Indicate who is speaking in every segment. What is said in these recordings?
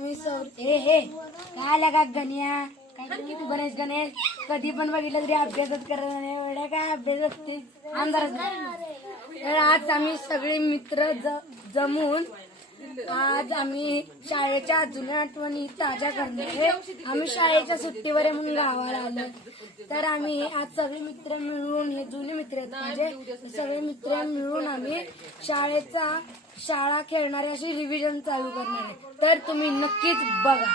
Speaker 1: सौर हे हे काय का गण्या? काय तू गणेश गणेश कधी पण बघितलं तरी अभ्यासच करत नाही. एवढ्या काय अभ्यास असते आमदार तर आज आम्ही सगळे मित्र ज- जमून आज आम्ही शाळेच्या जुन्या आठवणी ताज्या करणार आहे. आम्ही शाळेच्या सुट्टीवर आहे म्हणून गावाला आलो तर आम्ही आज सगळे मित्र मिळून हे जुने मित्र आहेत म्हणजे सगळे मित्र मिळून आम्ही शाळेचा शाळा खेळणारे अशी रिव्हिजन चालू करणार आहे. तर तुम्ही नक्कीच बघा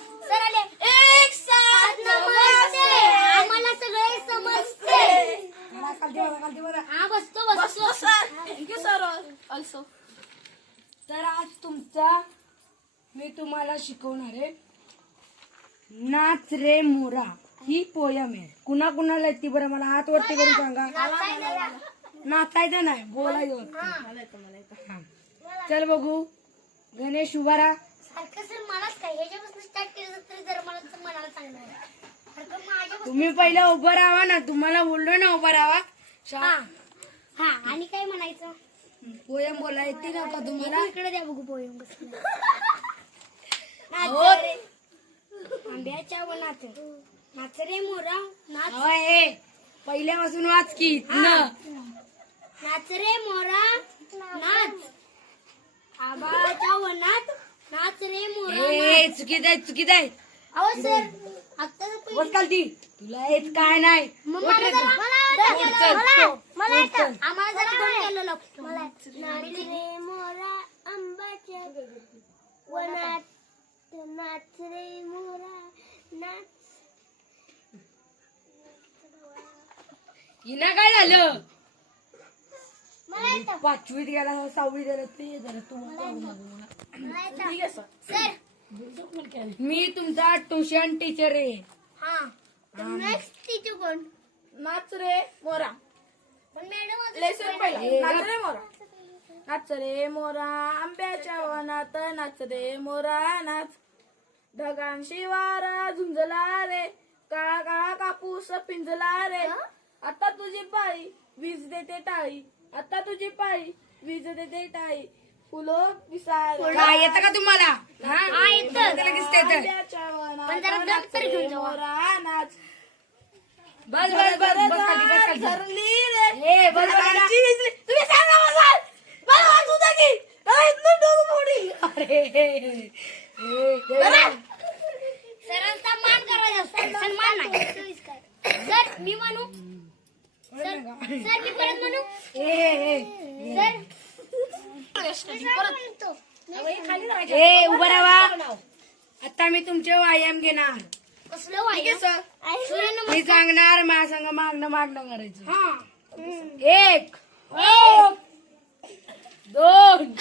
Speaker 2: एक साथ नमस्ते आम्हाला सगळे समजते हा बसतो बसतो
Speaker 3: थँक्यू सर ऑल्सो
Speaker 1: तर आज तुमचा मी तुम्हाला शिकवणार आहे. नाच रे मोरा ही पोयम आहे. कुणा कुणाला येते बरं? मला हात वरती करून सांगा. नाचायचं नाही बोलायचं वरती. हा. चल बघू. गणेश उभा राहा.
Speaker 2: सारखं सर मलाच काय? ह्याच्यापासून स्टार्ट केलं तरी जरा मला मनाला चांगलं वाटतं. सारखं माझ्यापासून
Speaker 1: तुम्ही पहिला उभं राहा ना. तुम्हाला बोललो ना उभं राहा.
Speaker 2: हा. आणि काय म्हणायचं?
Speaker 1: पोयम बोला येते ना का तुम्हाला
Speaker 2: इकडे द्या बघू पोयम
Speaker 1: अहो,
Speaker 2: आंब्याच्या वनात. नाच रे मोरा नाच.
Speaker 1: अहो, हे. पहिल्यापासून वाच की
Speaker 2: नाच रे मोरा नाच. आबाच्या वनात नाच रे मोरा नाच.
Speaker 1: ए चुकीत आहे चुकीत आहे.
Speaker 2: अहो सर आता
Speaker 1: बस खालती तुला येत काय नाही.
Speaker 2: जरा- मला जरा. नाच मोरा आंबाच्या वनात नाच रे मोरा नाच
Speaker 1: हिना काय झालं. पाचवीत गेला सहावीत गेला ते जरा तू मी तुमचा ट्युशन टीचर आहे.
Speaker 2: हा. नेक्स्ट टीचर कोण?
Speaker 3: नाच रे मोरा.
Speaker 2: पण मॅडम
Speaker 3: लेसन पहिला. नाच रे मोरा. नाच रे मोरा आंब्याच्या वनात नाच रे मोरा नाच. ढगांशी वारा झुंजला रे. काळा काळा कापूस पिंजला रे. आता तुझी पाळी वीज देते टाळी आता तुझी पाळी वीज देते टाळी फुलं
Speaker 1: काय येतं का तुम्हाला? हा?
Speaker 2: येतं.
Speaker 3: आंब्याच्या
Speaker 2: पण जरा घेऊन.
Speaker 3: मोरा नाच.
Speaker 1: बस बस बस बस खाली बस खाली. ए बस खाली.
Speaker 3: डोकं फोडी
Speaker 1: अरे.
Speaker 2: सरांचा मान करायचा सर सन्मान नाही. सर मी म्हणू? सर सर मी परत म्हणू?
Speaker 1: ए, ए.
Speaker 2: सर. परत
Speaker 1: ए उभं राहा. आता मी तुमचे व्यायाम घेणार. मी सांगणार माझ्या संग मागणं मागणं करायचं.
Speaker 2: हा.
Speaker 1: एक दोन.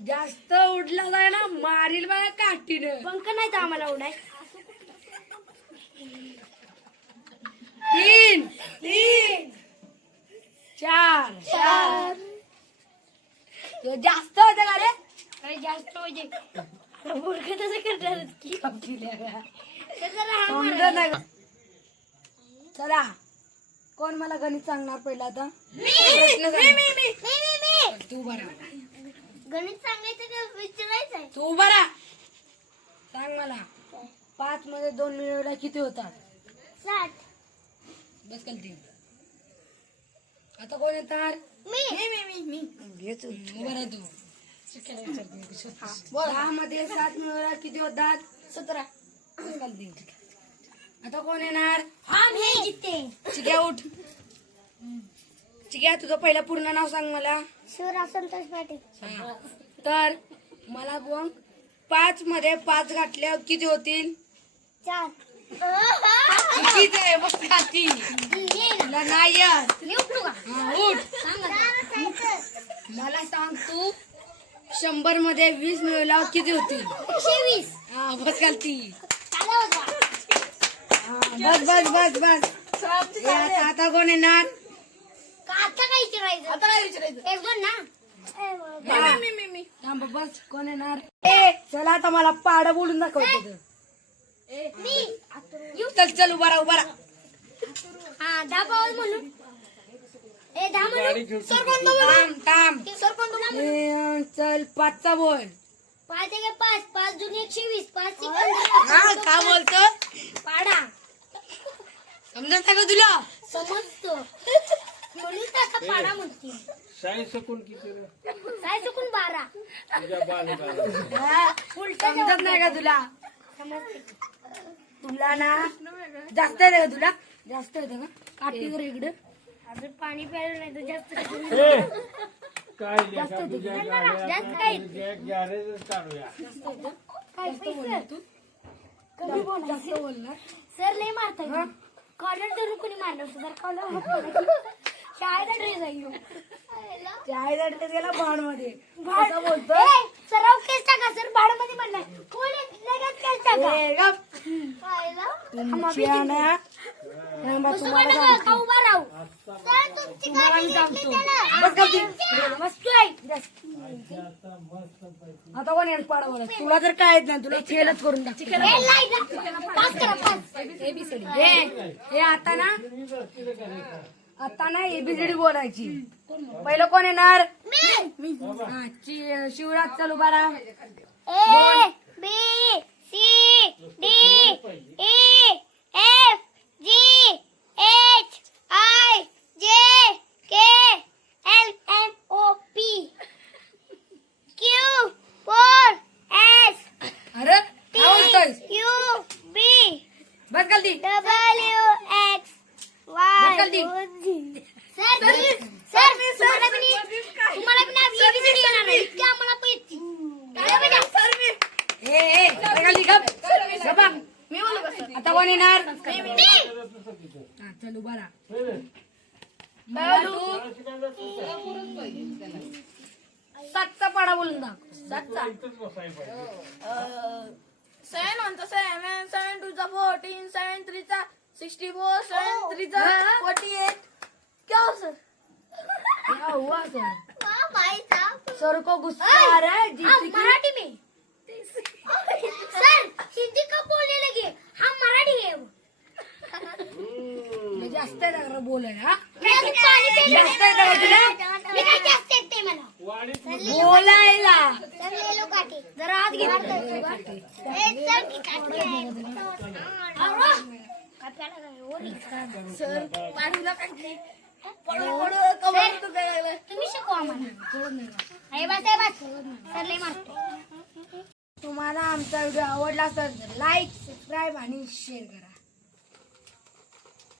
Speaker 1: जास्त उठला जाय ना मारील बघा काठीनं.
Speaker 2: पंख नाही तर आम्हाला उडाय.
Speaker 1: तीन. तीन. चार. चार. जास्त होतं का रे?
Speaker 2: जास्त म्हणजे तसं की?
Speaker 1: चला कोण मला गणित सांगणार पहिला आता? प्रश्न सांग. तू बरा
Speaker 2: गणित सांगायचं का विचारायचं आहे
Speaker 1: तू बरा सांग मला. पाच मध्ये दोन मिळवल्या किती होतात?
Speaker 2: साठ
Speaker 1: बस कलती आता कोण येतात
Speaker 2: मी.
Speaker 1: घेच बरं तू. दहा मध्ये सात मिळवल्या किती होतात
Speaker 3: सतरा.
Speaker 1: आता कोण येणार?
Speaker 2: हा
Speaker 1: चिक्या उठ. चिक्या तुझं पहिलं पूर्ण नाव सांग मला.
Speaker 2: शिवराज संतोष पाटील.
Speaker 1: तर मला बोंग पाच मध्ये पाच घातल्यावर किती होतील?
Speaker 2: चार.
Speaker 1: चुकीच आहे? खाती. नाही
Speaker 2: उठ
Speaker 1: मला सांग तू शंभरमध्ये वीस मिळवल्यावर किती होतील?
Speaker 2: एकशे वीस.
Speaker 1: हा बस घालती.
Speaker 2: होता.
Speaker 1: हा, बस बस बस बस. हे आता आता कोण येणार?
Speaker 2: का आता काय विचारायचं?
Speaker 3: आता काय विचारायचं?
Speaker 2: एक दोन ना.
Speaker 1: हा.
Speaker 3: मी मी मी
Speaker 1: थांब बस कोण येणार? ए चला आता मला पाड बोलून दाखवतो.
Speaker 2: मी.
Speaker 1: चल चल उभा राहा उभा राहा.
Speaker 2: हा दहा म्हणून. ए दहा म्हणू
Speaker 3: सर कोणतं बोल
Speaker 1: थांब थांब. ए, चल पाचचा बोल.
Speaker 2: पाच एक पाच. पाच दोन एकशे वीस. पाच
Speaker 1: हा का बोलतो
Speaker 2: पाडा.
Speaker 1: समजत का तुला?
Speaker 2: समजतो. म्हणून त्याचा पाडा म्हणते.
Speaker 4: शाही सकून किती रे?
Speaker 2: काय चुकून बारा.
Speaker 4: तुझ्या
Speaker 2: उलटा
Speaker 1: समजत नाही का तुला? तुला ना जास्त येतं का तुला. जास्त येतं का काठी कर इकडे.
Speaker 2: अजून पाणी प्यायला नाही तर जास्त
Speaker 4: ए, काय लेखा तुझ्या
Speaker 2: जास्त काय
Speaker 4: गाड्या गॅरेजच काढूया.
Speaker 2: काय पैसे?
Speaker 1: कमी बोल जास्त बोल ना
Speaker 2: सर लय मारताय कॉलर धरून कोणी मारलं होतं जर कॉलर शाळेला ड्रेस आहे
Speaker 1: गेला बाणमध्ये
Speaker 2: भाड-
Speaker 1: बोलतो?
Speaker 2: ए, सराव केस टाका सर भाडमध्ये म्हणलाय कोण? लगेच केस टाका?
Speaker 1: तुमच्या ना
Speaker 2: उभा राहू? सर तुमची गाडी
Speaker 1: सांगतो. बस. मस्त. आता कोण येत पाडा बोला तुला तर काय येत नाही तुला फेलच करून टाक हे हे आता ना आता ना एबीसीडी बोलायची. पहिलं कोण येणार? हा, चि- शिवराज चालू बारा
Speaker 2: A B C D E F
Speaker 1: जल्दी.
Speaker 2: सर सर तुम्हाला पण तुम्हाला पण एबीसीडी येणार नाही. इतकी आम्हाला
Speaker 1: ए बस गलती गप गप्पा.
Speaker 3: मी बोलू का सर?
Speaker 1: आता कोण येणार?
Speaker 2: मी.
Speaker 1: हा, चल बारा सातचा पाडा बोलून दाख
Speaker 3: सातचा.
Speaker 4: इथंच बसायला पाहिजे
Speaker 3: सेवन सेवन सेवन टूचा फोर्टीन सेवन थ्रीचा सिक्स्टी फोर सेवन थ्रीचा फोर्टी एट। क्या हो सर?
Speaker 1: क्या हुआ सर?
Speaker 2: भाई साहब.
Speaker 1: सर को गुस्सा आ रहा है कि-
Speaker 2: मराठी में? सर हिंदी कब बोलने लगे? हम मराठी है वो.
Speaker 1: मी जास्त आहे का बोलायला हा?
Speaker 2: मैं अभी पानी पे
Speaker 1: जास्त आहे का तुला
Speaker 2: मी काय जास्त येते मला
Speaker 1: बोलायला
Speaker 2: सर ले लो। काठी। जरा हात घे ए, सर की काठी आहे.
Speaker 3: सर पडू पडू
Speaker 2: तुम्ही शिकवा आम्हाला बस बस सर लय मारतो
Speaker 1: तुम्हाला आमचा व्हिडिओ आवडला तर लाईक सबस्क्राईब आणि शेअर करा.